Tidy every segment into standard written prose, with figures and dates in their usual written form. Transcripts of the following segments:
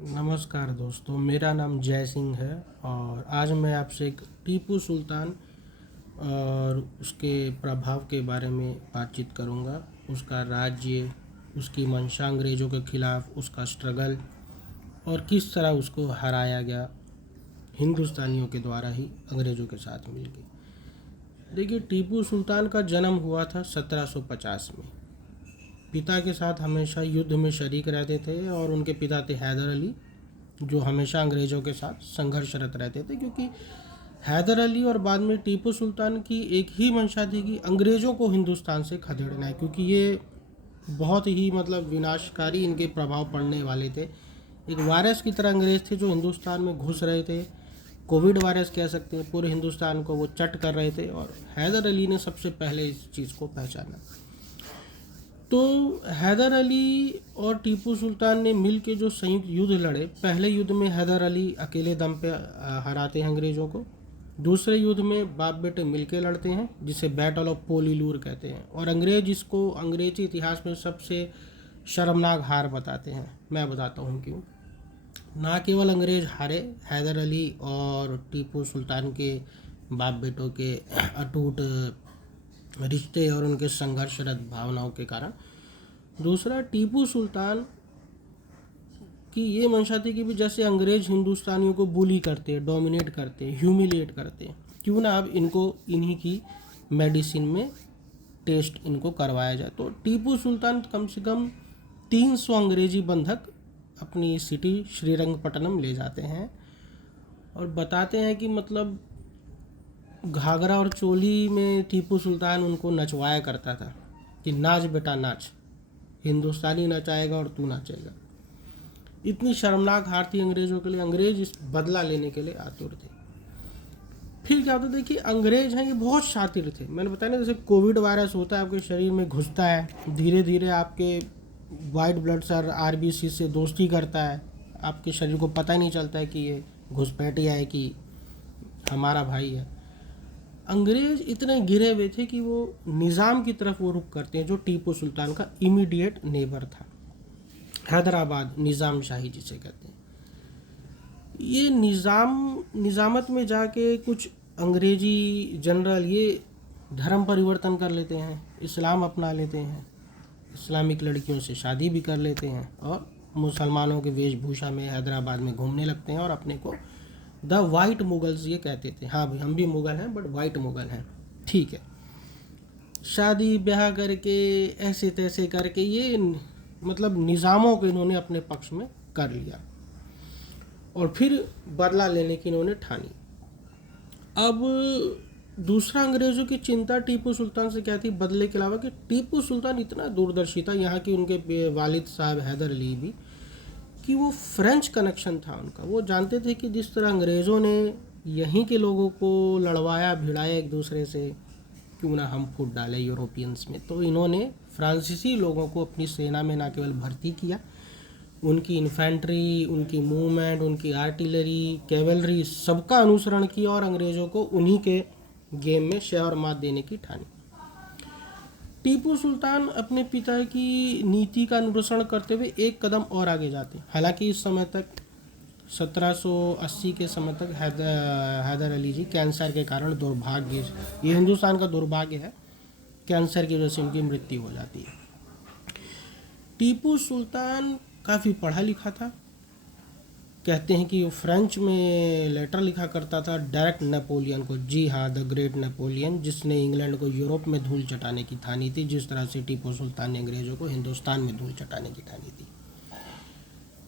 नमस्कार दोस्तों, मेरा नाम जय सिंह है और आज मैं आपसे एक टीपू सुल्तान और उसके प्रभाव के बारे में बातचीत करूंगा। उसका राज्य, उसकी मंशा अंग्रेज़ों के ख़िलाफ़, उसका स्ट्रगल और किस तरह उसको हराया गया हिंदुस्तानियों के द्वारा ही अंग्रेज़ों के साथ मिलकर। देखिए, टीपू सुल्तान का जन्म हुआ था 1750 में। पिता के साथ हमेशा युद्ध में शरीक रहते थे और उनके पिता थे हैदर अली, जो हमेशा अंग्रेज़ों के साथ संघर्षरत रहते थे, क्योंकि हैदर अली और बाद में टीपू सुल्तान की एक ही मंशा थी कि अंग्रेज़ों को हिंदुस्तान से खदेड़ना है, क्योंकि ये बहुत ही विनाशकारी इनके प्रभाव पड़ने वाले थे। एक वायरस की तरह अंग्रेज़ थे जो हिंदुस्तान में घुस रहे थे। कोविड वायरस कह सकते हैं, पूरे हिंदुस्तान को वो चट कर रहे थे और हैदर अली ने सबसे पहले इस चीज़ को पहचाना। तो हैदर अली और टीपू सुल्तान ने मिल के जो संयुक्त युद्ध लड़े, पहले युद्ध में हैदर अली अकेले दम पे हराते हैं अंग्रेज़ों को। दूसरे युद्ध में बाप बेटे मिल के लड़ते हैं, जिसे बैटल ऑफ पोलीलूर कहते हैं, और अंग्रेज इसको अंग्रेजी इतिहास में सबसे शर्मनाक हार बताते हैं। मैं बताता हूँ क्यों। ना केवल अंग्रेज हारे, हैदर अली और टीपू सुल्तान के बाप बेटों के अटूट रिश्ते और उनके संघर्षरत भावनाओं के कारण। दूसरा, टीपू सुल्तान की ये मंशा थी कि भी जैसे अंग्रेज हिंदुस्तानियों को बुली करते, डोमिनेट करते, ह्यूमिलिएट करते, क्यों ना अब इनको इन्हीं की मेडिसिन में टेस्ट इनको करवाया जाए। तो टीपू सुल्तान कम से कम 300 अंग्रेजी बंधक अपनी सिटी श्रीरंगपट्टनम ले जाते हैं और बताते हैं कि घाघरा और चोली में टीपू सुल्तान उनको नचवाया करता था कि नाच बेटा नाच, हिंदुस्तानी नचाएगा और तू नाचेगा। इतनी शर्मनाक हार थी अंग्रेज़ों के लिए। अंग्रेज इस बदला लेने के लिए आतुर थे। फिर क्या होता है, देखिए, अंग्रेज हैं ये बहुत शातिर थे। मैंने बताया ना, जैसे कोविड वायरस होता है, आपके शरीर में घुसता है, धीरे धीरे आपके वाइट ब्लड सेल आरबीसी से दोस्ती करता है, आपके शरीर को पता ही नहीं चलता है कि ये घुसपैठिया है कि हमारा भाई है। अंग्रेज इतने घिरे हुए थे कि वो निज़ाम की तरफ वो रुख करते हैं, जो टीपू सुल्तान का इमीडिएट नेबर था, हैदराबाद निज़ाम शाही जिसे कहते हैं। ये निज़ामत में जाके कुछ अंग्रेजी जनरल ये धर्म परिवर्तन कर लेते हैं, इस्लाम अपना लेते हैं, इस्लामिक लड़कियों से शादी भी कर लेते हैं और मुसलमानों के वेशभूषा में हैदराबाद में घूमने लगते हैं और अपने को द वाइट मुगल्स ये कहते थे। हाँ भाई, हम भी मुगल हैं, बट वाइट मुगल हैं, ठीक है। शादी ब्याह करके ऐसे तैसे करके ये निज़ामों को इन्होंने अपने पक्ष में कर लिया और फिर बदला लेने की इन्होंने ठानी। अब दूसरा अंग्रेज़ों की चिंता टीपू सुल्तान से क्या थी, बदले के अलावा, कि टीपू सुल्तान इतना दूरदर्शी था, यहाँ की उनके वालिद साहब हैदर अली भी, कि वो फ्रेंच कनेक्शन था उनका। वो जानते थे कि जिस तरह अंग्रेज़ों ने यहीं के लोगों को लड़वाया भिड़ाया एक दूसरे से, क्यों ना हम फूट डालें यूरोपियंस में। तो इन्होंने फ्रांसीसी लोगों को अपनी सेना में ना केवल भर्ती किया, उनकी इन्फेंट्री, उनकी मूवमेंट, उनकी आर्टिलरी, कैवलरी, सबका अनुसरण किया और अंग्रेज़ों को उन्हीं के गेम में शहर मात देने की ठानी। टीपू सुल्तान अपने पिता की नीति का अनुसरण करते हुए एक कदम और आगे जाते। हालांकि इस समय तक 1780 के समय तक हैदर अली जी कैंसर के कारण, दुर्भाग्य, ये हिंदुस्तान का दुर्भाग्य है, कैंसर की वजह से उनकी मृत्यु हो जाती है। टीपू सुल्तान काफ़ी पढ़ा लिखा था। कहते हैं कि वो फ्रेंच में लेटर लिखा करता था डायरेक्ट नेपोलियन को। जी हाँ, द ग्रेट नेपोलियन, जिसने इंग्लैंड को यूरोप में धूल चटाने की ठानी थी, जिस तरह से टीपू सुल्तान ने अंग्रेज़ों को हिंदुस्तान में धूल चटाने की ठानी थी।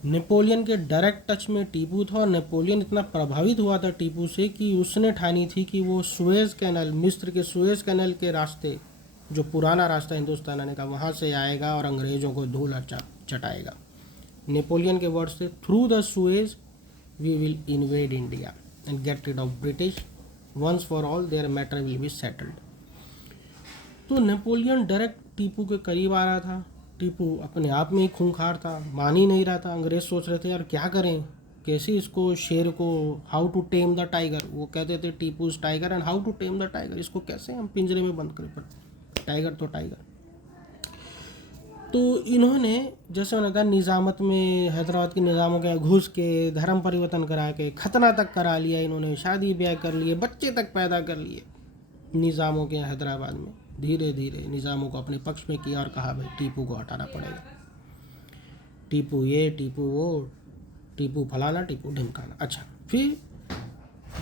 नेपोलियन के डायरेक्ट टच में टीपू था और नेपोलियन इतना प्रभावित हुआ था टीपू से कि उसने ठानी थी कि वो सुएज़ कैनल, मिस्र के सुएज़ कैनल के रास्ते, जो पुराना रास्ता हिंदुस्तान आने का, वहाँ से आएगा और अंग्रेज़ों को धूल चटाएगा। नेपोलियन के वर्ड से, through the Suez we will invade India and get rid of British once for all, their matter will be settled. तो नेपोलियन डायरेक्ट टीपू के करीब आ रहा था। टीपू अपने आप में ही खूंखार था, मान ही नहीं रहा था। अंग्रेज सोच रहे थे यार क्या करें, कैसे इसको, शेर को, how to tame the tiger, वो कहते थे Tipu's tiger and how to tame the tiger, इसको कैसे हम पिंजरे में बंद करें, पर टाइगर तो टाइगर। तो इन्होंने जैसे मैंने कहा निज़ामत में हैदराबाद के निज़ामों के घुस के धर्म परिवर्तन करा के खतना तक करा लिया, इन्होंने शादी ब्याह कर लिए, बच्चे तक पैदा कर लिए निज़ामों के हैदराबाद में। धीरे धीरे निज़ामों को अपने पक्ष में किया और कहा भाई टीपू को हटाना पड़ेगा, टीपू ये टीपू वो, टीपू फलाना टीपू ढिमकाना। अच्छा, फिर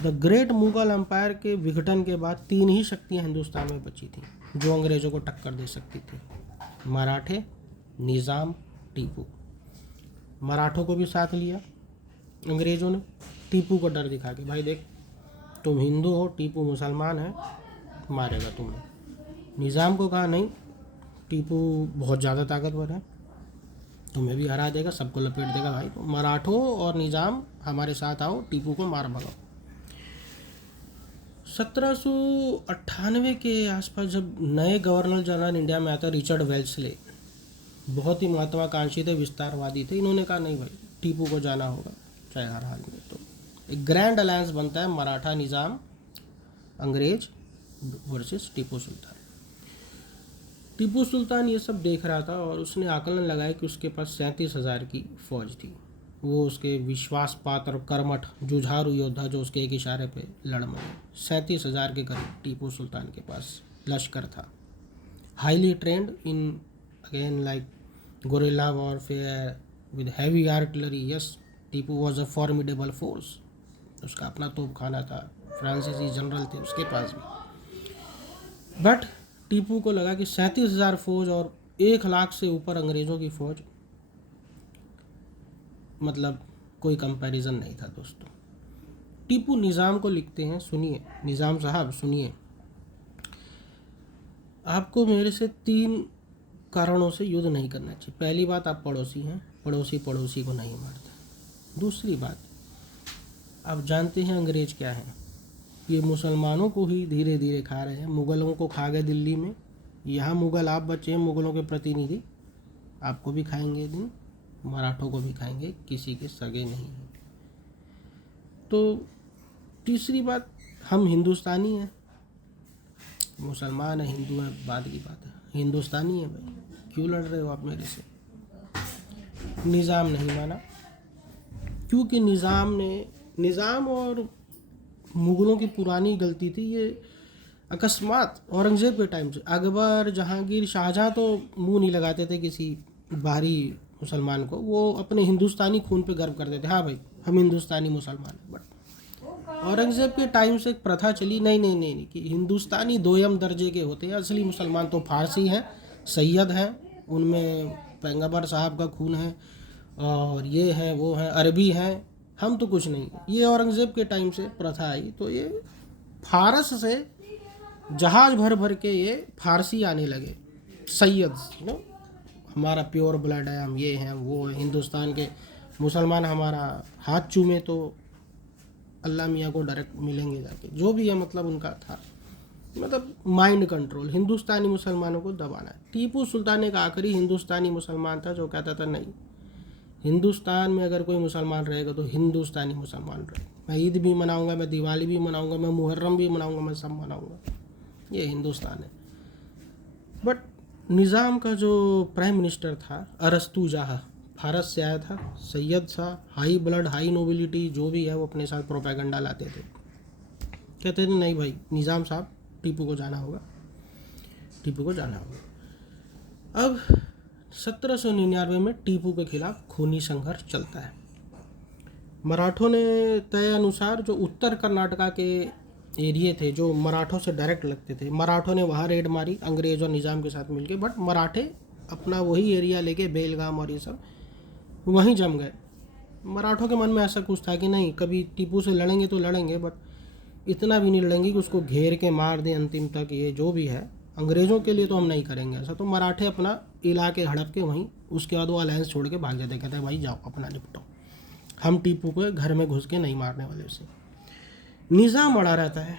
द ग्रेट मुगल एम्पायर के विघटन के बाद 3 ही शक्तियाँ हिंदुस्तान में बची थी जो अंग्रेज़ों को टक्कर दे सकती थी, मराठे, निज़ाम, टीपू। मराठों को भी साथ लिया अंग्रेज़ों ने टीपू को डर दिखा के, भाई देख तुम हिंदू हो, टीपू मुसलमान है, मारेगा तुम्हें। निज़ाम को कहा नहीं, टीपू बहुत ज़्यादा ताकतवर है, तुम्हें भी हरा देगा, सबको लपेट देगा भाई, तो मराठों और निज़ाम हमारे साथ आओ, टीपू को मार भगाओ। 1798 के आसपास जब नए गवर्नर जनरल इंडिया में आता रिचर्ड वेल्सले, बहुत ही महत्वाकांक्षी थे, विस्तारवादी थे, इन्होंने कहा नहीं भाई टीपू को जाना होगा चाहे हर हाल में। तो एक ग्रैंड अलायंस बनता है मराठा निज़ाम अंग्रेज वर्सेस टीपू सुल्तान। टीपू सुल्तान ये सब देख रहा था और उसने आकलन लगाया कि उसके पास 37,000 की फौज थी। वो उसके विश्वास पात्र और कर्मठ जुझारू योद्धा जो उसके एक इशारे पे लड़ मरे। 37,000 के करीब टीपू सुल्तान के पास लश्कर था, highly trend in again like guerrilla warfare with heavy artillery. Yes, Tipu was a formidable force, उसका अपना तोपखाना था, फ्रांसीसी जनरल थे उसके पास भी। बट टीपू को लगा कि 37,000 फौज और 1 लाख से ऊपर अंग्रेज़ों की फौज, मतलब कोई कंपैरिजन नहीं था दोस्तों। टीपू निज़ाम को लिखते हैं, सुनिए निज़ाम साहब सुनिए, आपको मेरे से 3 कारणों से युद्ध नहीं करना चाहिए। पहली बात, आप पड़ोसी हैं, पड़ोसी पड़ोसी को नहीं मारता। दूसरी बात, आप जानते हैं अंग्रेज क्या है, ये मुसलमानों को ही धीरे धीरे खा रहे हैं। मुग़लों को खा गए दिल्ली में, यहाँ मुग़ल आप बचे हैं मुग़लों के प्रतिनिधि, आपको भी खाएंगे दिन, मराठों को भी खाएंगे, किसी के सगे नहीं हैं। तो तीसरी बात, हम हिंदुस्तानी हैं, मुसलमान है हिंदू है बाद की बात है, हिंदुस्तानी है भाई, क्यों लड़ रहे हो आप मेरे से। निज़ाम नहीं माना, क्योंकि निज़ाम और मुग़लों की पुरानी गलती थी ये, अकस्मात औरंगज़ेब के टाइम से अकबर, जहांगीर, शाहजहाँ तो मुंह नहीं लगाते थे किसी बाहरी मुसलमान को, वो अपने हिंदुस्तानी खून पे गर्व करते थे, हाँ भाई हम हिंदुस्तानी मुसलमान हैं। बट औरंगज़ेब के टाइम से एक प्रथा चली, नहीं कि हिंदुस्तानी दोयम दर्जे के होते हैं, असली मुसलमान तो फारसी हैं, सैयद हैं, उनमें पैगंबर साहब का खून है, और ये हैं वो हैं, अरबी हैं, हम तो कुछ नहीं। ये औरंगज़ेब के टाइम से प्रथा आई, तो ये फारस से जहाज़ भर भर के ये फारसी आने लगे, सैयद नो, हमारा प्योर ब्लड है, हम ये हैं वो हैं, हिंदुस्तान के मुसलमान हमारा हाथ चूमे तो अल्लाह मियाँ को डायरेक्ट मिलेंगे जाके, जो भी है, मतलब उनका था, मतलब माइंड कंट्रोल, हिंदुस्तानी मुसलमानों को दबाना। टीपू सुल्तान एक आखिरी हिंदुस्तानी मुसलमान था जो कहता था नहीं, हिंदुस्तान में अगर कोई मुसलमान रहेगा तो हिंदुस्तानी मुसलमान रहेगा, मैं ईद भी मनाऊंगा, मैं दिवाली भी मनाऊंगा, मैं मुहर्रम भी मनाऊंगा, मैं सब मनाऊंगा, ये हिंदुस्तान है। बट निज़ाम का जो प्राइम मिनिस्टर था अरस्तु जहाँ, भारत से आया था, सैयद था, हाई ब्लड हाई नोबिलिटी जो भी है, वो अपने साथ प्रोपेगेंडा लाते थे, कहते थे नहीं भाई निज़ाम साहब टीपू को जाना होगा, टीपू को जाना होगा। अब 1799 में टीपू के खिलाफ खूनी संघर्ष चलता है। मराठों ने तय अनुसार जो उत्तर कर्नाटका के एरिए थे जो मराठों से डायरेक्ट लगते थे, मराठों ने वहाँ रेड मारी अंग्रेज और निज़ाम के साथ मिलके, बट मराठे अपना वही एरिया लेके बेलगाम और ये सब वहीं जम गए। मराठों के मन में ऐसा कुछ था कि नहीं, कभी टीपू से लड़ेंगे तो लड़ेंगे, बट इतना भी नहीं लड़ेंगे कि उसको घेर के मार दें अंतिम तक, ये जो भी है अंग्रेज़ों के लिए तो हम नहीं करेंगे ऐसा। तो मराठे अपना इलाके हड़प के वहीं, उसके बाद वो अलायंस छोड़ के भाग जाते, कहते हैं भाई जाओ अपना निपटाओ, हम टीपू को घर में घुस के नहीं मारने वाले उसे। निज़ाम अड़ा रहता है,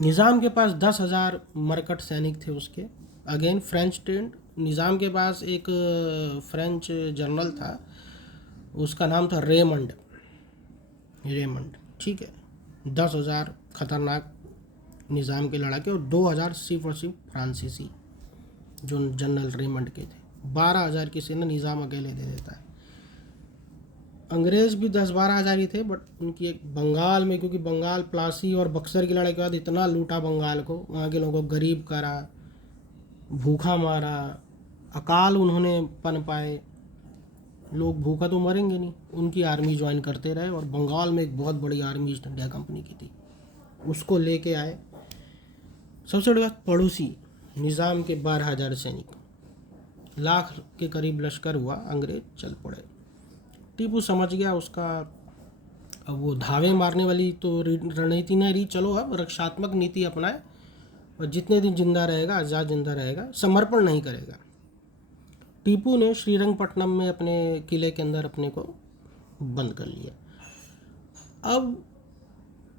निज़ाम के पास 10,000 मरकट सैनिक थे उसके, अगेन फ्रेंच ट्रेंड। निज़ाम के पास एक फ्रेंच जनरल था, उसका नाम था रेमंड, ठीक है। 10,000 खतरनाक निज़ाम के लड़ाके और 2,000 सिर्फ और सिर्फ फ्रांसीसी जो जनरल रेमंड के थे। 12,000 की सेना निज़ाम अकेले दे देता है। अंग्रेज़ भी 10-12 हज़ार ही थे, बट उनकी एक बंगाल में, क्योंकि बंगाल प्लासी और बक्सर की लड़ाई के बाद इतना लूटा बंगाल को, वहाँ के लोगों को गरीब करा, भूखा मारा, अकाल उन्होंने पन पाए, लोग भूखा तो मरेंगे नहीं, उनकी आर्मी ज्वाइन करते रहे। और बंगाल में एक बहुत बड़ी आर्मी ईस्ट इंडिया कंपनी की थी, उसको लेके आए। सबसे बड़ी बात, पड़ोसी निज़ाम के 12,000 सैनिक, लाख के करीब लश्कर हुआ, अंग्रेज चल पड़े। टीपू समझ गया उसका, अब वो धावे मारने वाली तो रणनीति नहीं रही, चलो अब रक्षात्मक नीति अपनाए और जितने दिन जिंदा रहेगा, आज़ाद जिंदा रहेगा, समर्पण नहीं करेगा। टीपू ने श्रीरंगपट्टनम में अपने किले के अंदर अपने को बंद कर लिया। अब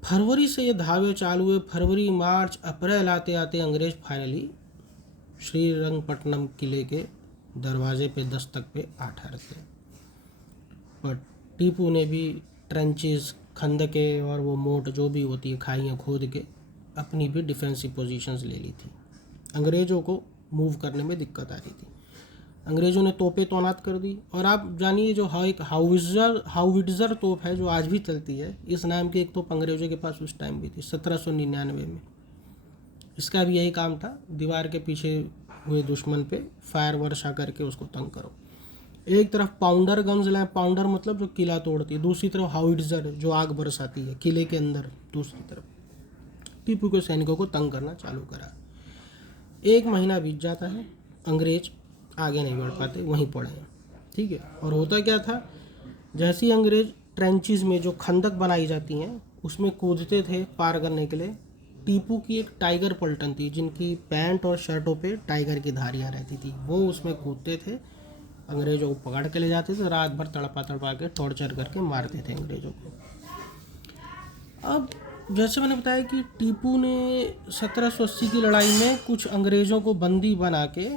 फरवरी से ये धावे चालू हुए, फरवरी, मार्च, अप्रैल आते आते अंग्रेज फाइनली श्रीरंगपट्टनम किले के दरवाजे पे दस्तक पे आ ठहरते। पर टीपू ने भी ट्रेंचेस, खंदके और वो मोट जो भी होती है खाइयाँ खोद के अपनी भी डिफेंसिव पोजीशंस ले ली थी। अंग्रेज़ों को मूव करने में दिक्कत आ रही थी। अंग्रेज़ों ने तोपें तैनात कर दी। और आप जानिए, जो हाउविट्ज़र तोप है जो आज भी चलती है, इस नाम की एक तोप अंग्रेज़ों के पास उस टाइम भी थी 1799 में। इसका भी यही काम था, दीवार के पीछे हुए दुश्मन पे फायर वर्षा करके उसको तंग करो। एक तरफ पाउंडर गन्स लाए, पाउंडर मतलब जो किला तोड़ती है, दूसरी तरफ हाउविट्ज़र जो आग बरसाती है किले के अंदर। दूसरी तरफ टीपू के सैनिकों को तंग करना चालू करा। 1 महीना बीत जाता है, अंग्रेज आगे नहीं बढ़ पाते, वहीं पड़े हैं, ठीक है। और होता क्या था, जैसे ही अंग्रेज ट्रेंचेस में जो खंदक बनाई जाती हैं उसमें कूदते थे पार करने के लिए, टीपू की एक टाइगर पलटन थी जिनकी पैंट और शर्टों पे टाइगर की धारियाँ रहती थी, वो उसमें कूदते थे, अंग्रेज़ों को पकड़ के ले जाते थे, रात भर तड़पा तड़पा के टॉर्चर करके मारते थे अंग्रेज़ों को। अब जैसे मैंने बताया कि टीपू ने 1780 की लड़ाई में कुछ अंग्रेज़ों को बंदी बना के,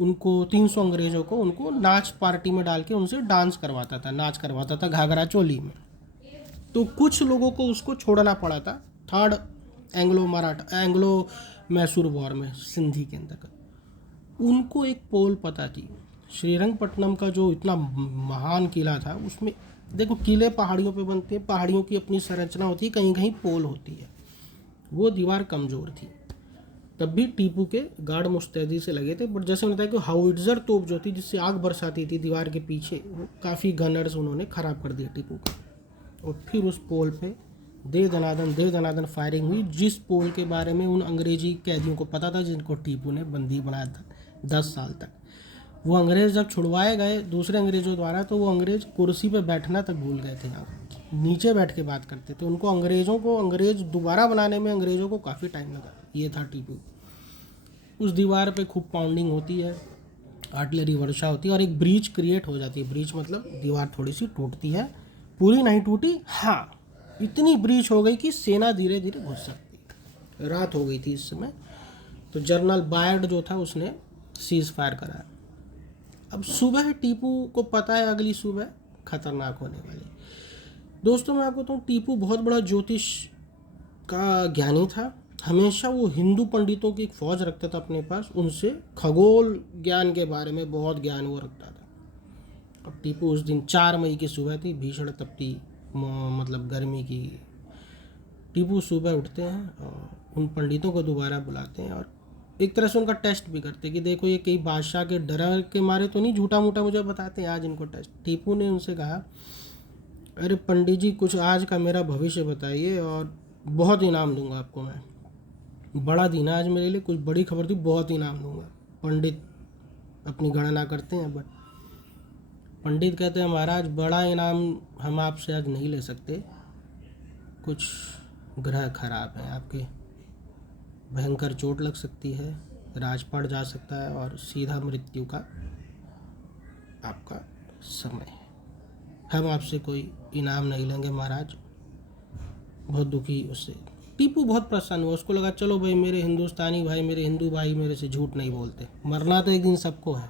उनको 300 अंग्रेज़ों को उनको नाच पार्टी में डाल के उनसे डांस करवाता था, नाच करवाता था घाघरा चोली में। तो कुछ लोगों को उसको छोड़ना पड़ा था थर्ड एंग्लो मैसूर वॉर में, सिंधी के अंतर्गत। उनको एक पोल पता थी, श्रीरंगपट्टनम का जो इतना महान किला था, उसमें देखो किले पहाड़ियों पे बनते हैं, पहाड़ियों की अपनी संरचना होती है, कहीं कहीं पोल होती है, वो दीवार कमज़ोर थी। तब भी टीपू के गार्ड मुस्तैदी से लगे थे। बट जैसे मैंने बताया कि हाउविट्ज़र तोप जो थी जिससे आग बरसाती थी दीवार के पीछे, वो काफ़ी गनर्स उन्होंने ख़राब कर दिया टीपू का। और फिर उस पोल पे दे दनादन फायरिंग हुई, जिस पोल के बारे में उन अंग्रेजी कैदियों को पता था जिनको टीपू ने बंदी बनाया था 10 साल तक। वो अंग्रेज़ जब छुड़वाए गए दूसरे अंग्रेज़ों द्वारा, तो वो अंग्रेज़ कुर्सी पे बैठना तक भूल गए थे, यहाँ नीचे बैठ के बात करते थे। उनको अंग्रेज़ दोबारा बनाने में अंग्रेज़ों को काफ़ी टाइम लगा। ये था टीपू। उस दीवार पे खूब पाउंडिंग होती है, आर्टिलरी वर्षा होती है और एक ब्रीच क्रिएट हो जाती है। ब्रीच मतलब दीवार थोड़ी सी टूटती है, पूरी नहीं टूटी, हाँ इतनी ब्रीच हो गई कि सेना धीरे धीरे घुस सकती। रात हो गई थी इस समय, तो जनरल बायर्ड जो था उसने सीज फायर कराया। अब सुबह टीपू को पता है अगली सुबह खतरनाक होने वाली। दोस्तों मैं आपको बताऊँ, टीपू बहुत बड़ा ज्योतिष का ज्ञानी था। हमेशा वो हिंदू पंडितों की एक फौज रखता था अपने पास, उनसे खगोल ज्ञान के बारे में बहुत ज्ञान वो रखता था। अब टीपू उस दिन 4 मई की सुबह थी, भीषण तपती मतलब गर्मी की। टीपू सुबह उठते हैं और उन पंडितों को दोबारा बुलाते हैं और एक तरह से उनका टेस्ट भी करते हैं कि देखो ये कई बादशाह के डर के मारे तो नहीं झूठा मूठा मुझे बताते हैं आज इनको टेस्ट। टीपू ने उनसे कहा, अरे पंडित जी कुछ आज का मेरा भविष्य बताइए और बहुत इनाम दूंगा आपको मैं, बड़ा दिन आज मेरे लिए, कुछ बड़ी खबर थी, बहुत इनाम दूंगा। पंडित अपनी गणना करते हैं, बट पंडित कहते हैं महाराज बड़ा इनाम हम आपसे आज नहीं ले सकते, कुछ ग्रह खराब है आपके, भयंकर चोट लग सकती है, राजपाट जा सकता है और सीधा मृत्यु का आपका समय है, हम आपसे कोई इनाम नहीं लेंगे महाराज। बहुत दुखी उससे। टीपू बहुत प्रसन्न हुआ, उसको लगा चलो भाई मेरे हिंदुस्तानी भाई, मेरे हिंदू भाई मेरे से झूठ नहीं बोलते, मरना तो एक दिन सबको है।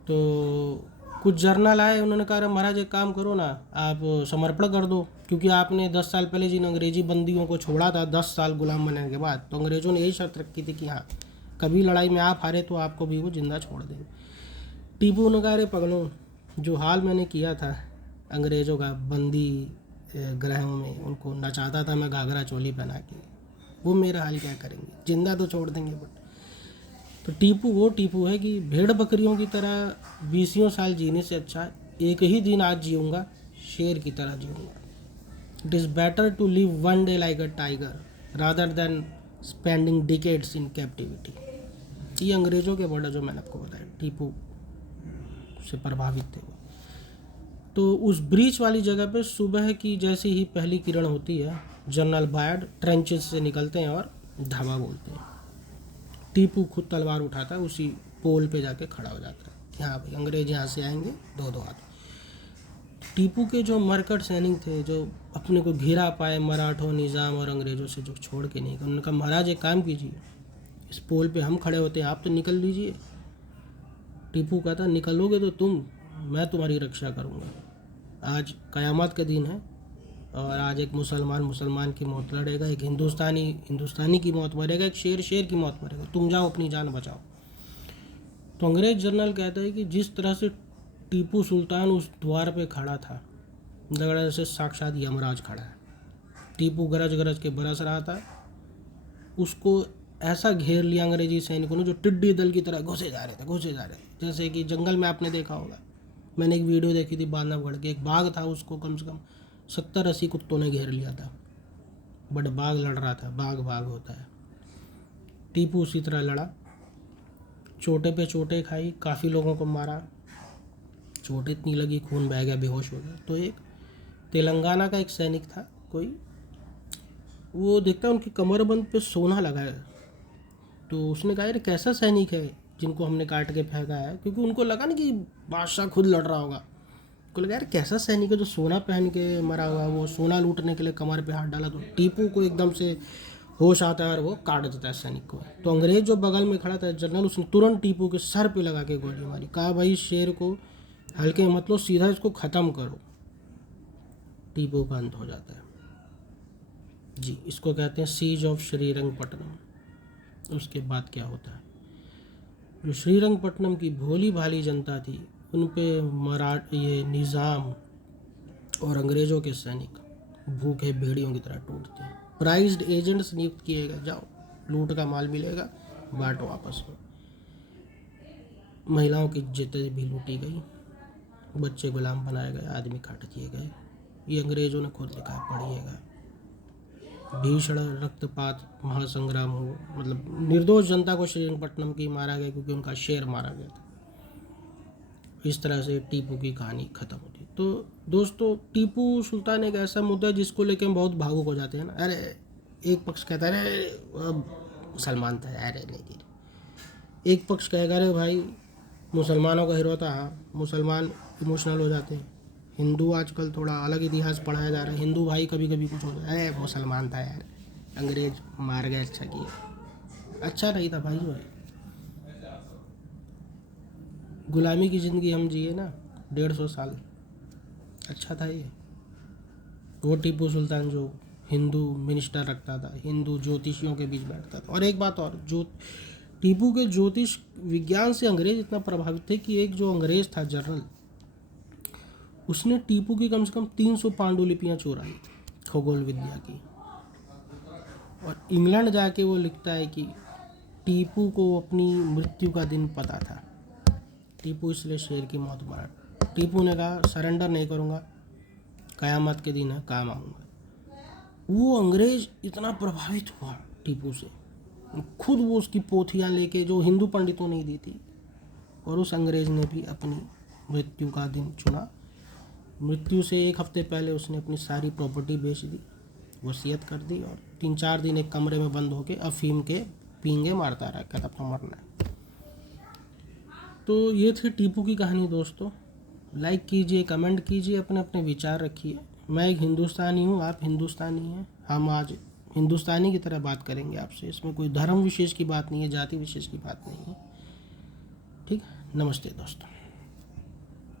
तो कुछ जर्नल आए, उन्होंने कहा महाराज एक काम करो ना, आप समर्पण कर दो, क्योंकि आपने 10 साल पहले जिन अंग्रेजी बंदियों को छोड़ा था 10 साल गुलाम बनने के बाद, तो अंग्रेज़ों ने यही शर्त रखी थी कि हाँ कभी लड़ाई में आप हारे तो आपको भी वो जिंदा छोड़ देंगे। टीपू ने कहा, अरे पगलों, जो हाल मैंने किया था अंग्रेज़ों का बंदी गृहों में, उनको नचाता था मैं घाघरा चोली पहना के, वो मेरा हाल क्या करेंगे, जिंदा तो छोड़ देंगे। बट तो टीपू वो टीपू है कि भेड़ बकरियों की तरह 20 साल जीने से अच्छा एक ही दिन आज जीऊँगा, शेर की तरह जीऊँगा। It is better to live one day like a tiger rather than spending decades in captivity. ये अंग्रेज़ों के वर्ड जो मैंने आपको बताया, टीपू से प्रभावित थे वो। तो उस ब्रीच वाली जगह पे सुबह की जैसी ही पहली किरण होती है, जनरल बायड ट्रेंचेस से निकलते हैं और धावा बोलते हैं। टीपू खुद तलवार उठाता है, उसी पोल पे जाके खड़ा हो जाता है कि हाँ भाई अंग्रेज यहाँ से आएंगे, दो दो हाथ। टीपू के जो मरकट सैनिक थे, जो अपने को घिरा पाए मराठों, निज़ाम और अंग्रेज़ों से, जो छोड़ के नहीं गए, उन्होंने कहा महाराज एक काम कीजिए, इस पोल पे हम खड़े होते हैं, आप तो निकल लीजिए। टीपू कहता निकलोगे तो तुम, मैं तुम्हारी रक्षा करूँगा। आज क़यामत का दिन है और आज एक मुसलमान की मौत लड़ेगा, एक हिंदुस्तानी की मौत मरेगा, एक शेर की मौत मरेगा, तुम जाओ अपनी जान बचाओ। तो अंग्रेज जनरल कहता है कि जिस तरह से टीपू सुल्तान उस द्वार पे खड़ा था, लग रहा जैसे साक्षात यमराज खड़ा है। टीपू गरज गरज के बरस रहा था, उसको ऐसा घेर लिया अंग्रेजी सैनिकों ने जो टिड्डी दल की तरह घुसे जा रहे थे। जैसे कि जंगल में आपने देखा होगा, मैंने एक वीडियो देखी थी बांधवगढ़ के, एक बाघ था, उसको कम से कम 70-80 कुत्तों ने घेर लिया था, बट बाघ लड़ रहा था, बाघ होता है। टीपू उसी तरह लड़ा, चोटे पे चोटें खाई, काफ़ी लोगों को मारा, चोट इतनी लगी खून बह गया, बेहोश हो गया। तो एक तेलंगाना का एक सैनिक था कोई, वो देखता है उनकी कमरबंद पे सोना लगा है, तो उसने कहा यार कैसा सैनिक है जिनको हमने काट के फेंका है, क्योंकि उनको लगा ना कि बादशाह खुद लड़ रहा होगा। उनको लगा यार कैसा सैनिक है जो सोना पहन के मरा हुआ, वो सोना लूटने के लिए कमर पे हाथ डाला। तो टीपू को एकदम से होश आता है और वो काट देता है सैनिक को। तो अंग्रेज जो बगल में खड़ा था जनरल, उसने तुरंत टीपू के सर पे लगा के गोली मारी, कहा भाई शेर को हल्के मत लो, सीधा इसको ख़त्म करो। टीपू का अंत हो जाता है जी। इसको कहते हैं सीज ऑफ श्रीरंगपट्टनम। उसके बाद क्या होता है, जो श्रीरंगपट्टनम की भोली भाली जनता थी, उन पे ये निज़ाम और अंग्रेज़ों के सैनिक भूखे भेड़ियों की तरह टूटते हैं। प्राइज्ड एजेंट्स नियुक्त किए गए, जाओ लूट का माल मिलेगा, बांटो आपस में। महिलाओं की इज्जतें भी लूटी गई, बच्चे गुलाम बनाए गए, आदमी काट दिए गए। ये अंग्रेज़ों ने खुद लिखा है, पढ़िएगा। भीषण रक्तपात महासंग्राम हो, मतलब निर्दोष जनता को श्रीरंगपट्टनम की मारा गया क्योंकि उनका शेर मारा गया था। इस तरह से टीपू की कहानी ख़त्म होती। तो दोस्तों, टीपू सुल्तान एक ऐसा मुद्दा है जिसको लेकर हम बहुत भावुक हो जाते हैं ना। अरे एक पक्ष कहता है अरे मुसलमान था, अरे नहीं, एक पक्ष कहेगा अरे भाई मुसलमानों का हीरो था। हाँ, मुसलमान इमोशनल हो जाते हैं। हिंदू आजकल थोड़ा अलग इतिहास पढ़ाया जा रहा है, हिंदू भाई कभी कभी कुछ हो जाए, अरे मुसलमान था यार, अंग्रेज मार गए, अच्छा किया। अच्छा नहीं था भाई, गुलामी की ज़िंदगी हम जिए ना 150 साल, अच्छा था ये। वो टीपू सुल्तान जो हिंदू मिनिस्टर रखता था, हिंदू ज्योतिषियों के बीच बैठता था। और एक बात और, जो टीपू के ज्योतिष विज्ञान से अंग्रेज इतना प्रभावित थे कि एक जो अंग्रेज था जनरल, उसने टीपू की कम से कम 300 पांडुलिपियाँ चुराई खगोल विद्या की। और इंग्लैंड जाके वो लिखता है कि टीपू को अपनी मृत्यु का दिन पता था, टीपू इसलिए शेर की मौत मरा। टीपू ने कहा सरेंडर नहीं करूँगा, क़यामत के दिन है, काम आऊँगा। वो अंग्रेज इतना प्रभावित हुआ टीपू से, खुद वो उसकी पोथियाँ लेके, जो हिंदू पंडितों ने दी थी, और उस अंग्रेज ने भी अपनी मृत्यु का दिन चुना। मृत्यु से 1 हफ्ते पहले उसने अपनी सारी प्रॉपर्टी बेच दी, वसीयत कर दी, और 3-4 दिन एक कमरे में बंद होके अफीम के पींगे मारता रहा, कहता अपना मरना है। तो ये थी टीपू की कहानी दोस्तों। लाइक कीजिए, कमेंट कीजिए, अपने अपने विचार रखिए। मैं एक हिंदुस्तानी हूँ, आप हिंदुस्तानी हैं, हम आज हिंदुस्तानी की तरह बात करेंगे आपसे। इसमें कोई धर्म विशेष की बात नहीं है, जाति विशेष की बात नहीं है। ठीक है, नमस्ते दोस्तों।